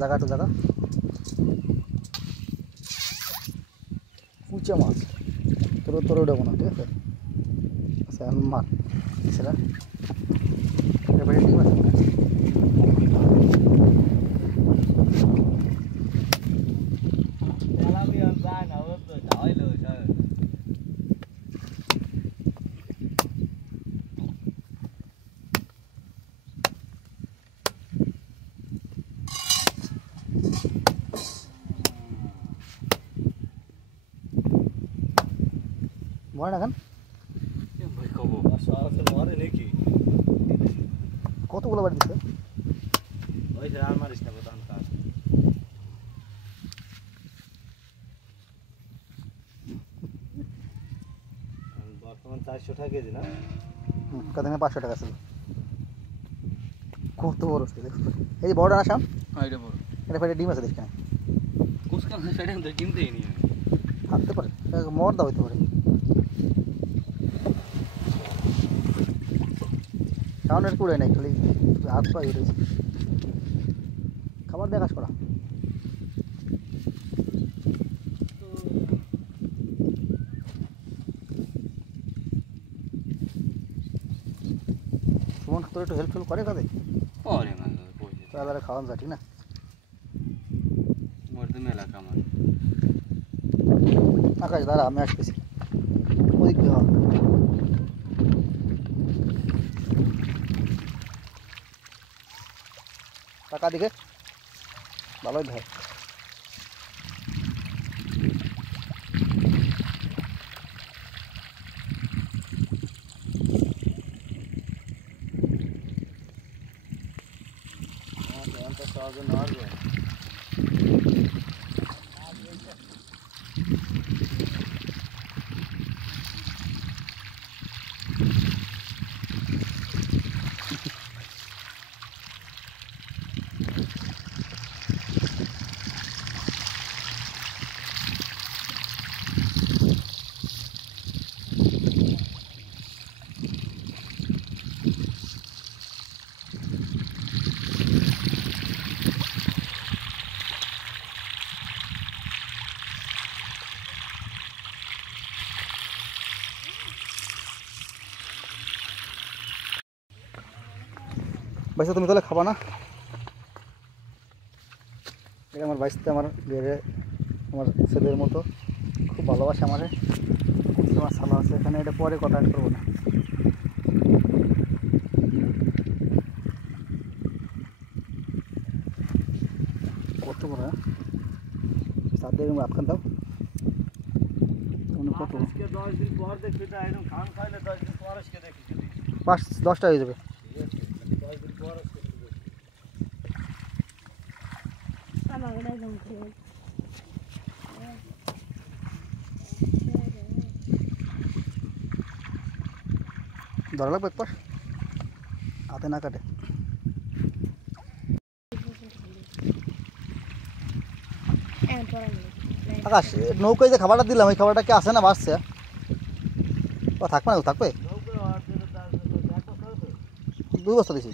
জায়গা তো জায়গা কুচা মাছ তোর উঠবো না, ঠিক আছে? আচ্ছা মার সেটা এবারে ঠিক আছে। মরে না কেন? কতগুলো বাড়ি দিচ্ছে? বর্তমান 400 টাকা কেজি না? কত 500 টাকা ছিল। কত বড় আছে দেখো। এই বড় না শাম? হ্যাঁ এটা বড়। এটা ফেটে ডিম আছে দেখছেন? কুসকা সেটা তো কিনতেই নি। থাকতে পারে, মর দাও হইতে পারে। সাউন্ডের কুড়ে নাই, খালি হাত পায়ে উঠেছে। খাবার দেখাস করা সুমন তোর একটু হেল্পফুল করে কাজে? পরে না তাহলে খাওয়ান যায়, ঠিক না? মরতে মেলা কামান। আকাশ দাঁড়া, আমি আসতেছি। ওদিক দিয়ে টাকা দিকে ভালোই ভাই। বাইসা তুমি তাহলে খাবা না? এটা আমার বাইসতে আমার বেড়ে আমার ছেলের মতো খুব ভালোবাসে আমারে। তোমার সালা আছে এখানে, এটা পরে কথা করবো না। কত বড় সাথে আপখান দাও কত 10 দিন পর দেখবি না, একদম খান খাইলে 10 দিন পর আজকে দেখি 5-10টা হয়ে যাবে। 10 দিন পর আজকে ধরা লাগবে এক পাশ, হাতে না কাটে। আকাশ নৌকায় যে খাবারটা দিলাম, ওই খাবারটা কি আসে না বাসছে? ও থাকবে না, থাকবে 2 বস্তা দিছি।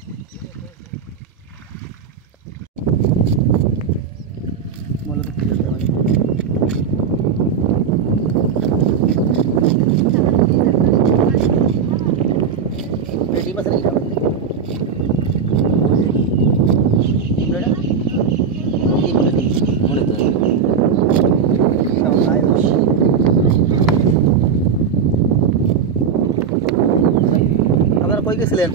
আপনারা কই গেছিলেন?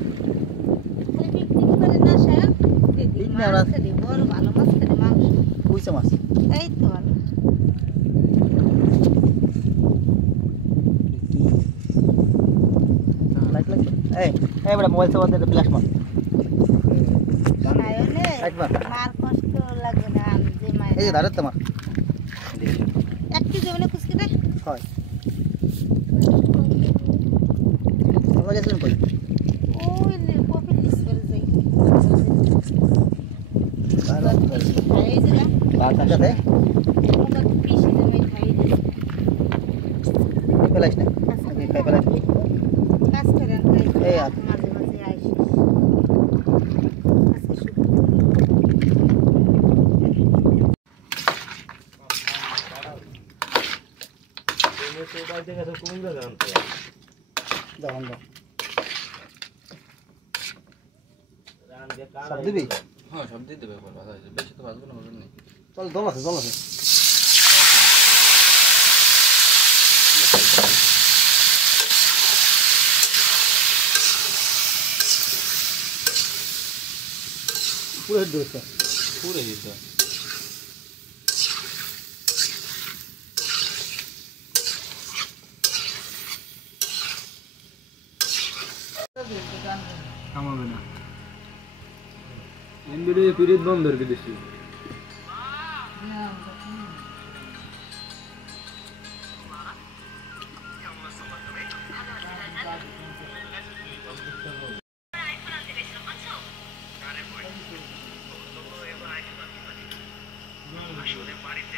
কুইচা মাছ বড় মোবাইল চালাতে ফ্ল্যাশ মার এই যে ধারে তোমার এক কেজি মানে কুচকিটা হয়। আমরা গেছিলাম কই? ওই কফি লিস করে যাই এই যে না বাদ কাটাতে ওটা পিসি জমে খাই দিই ফেলাইস না, খাই ফেলাই কাজ করে খাই এই মাঝে মাঝে আইসি আজকে শুক্রবার খাইতে গেছে কুমিল্লা যান তো দাও দাও রান দিয়ে কার সব দিবি হ্যাঁ সব দিয়ে দেবে ভালো হয়েছে বেশি তো ভাজবো না ওজন নেই চল জল আছে পুরো হেড দিয়েছে পুরে দিতে কামাবে না ইন্দ্রিয় পিরিত বন্ধের বিদেশি আসলে বাড়িতে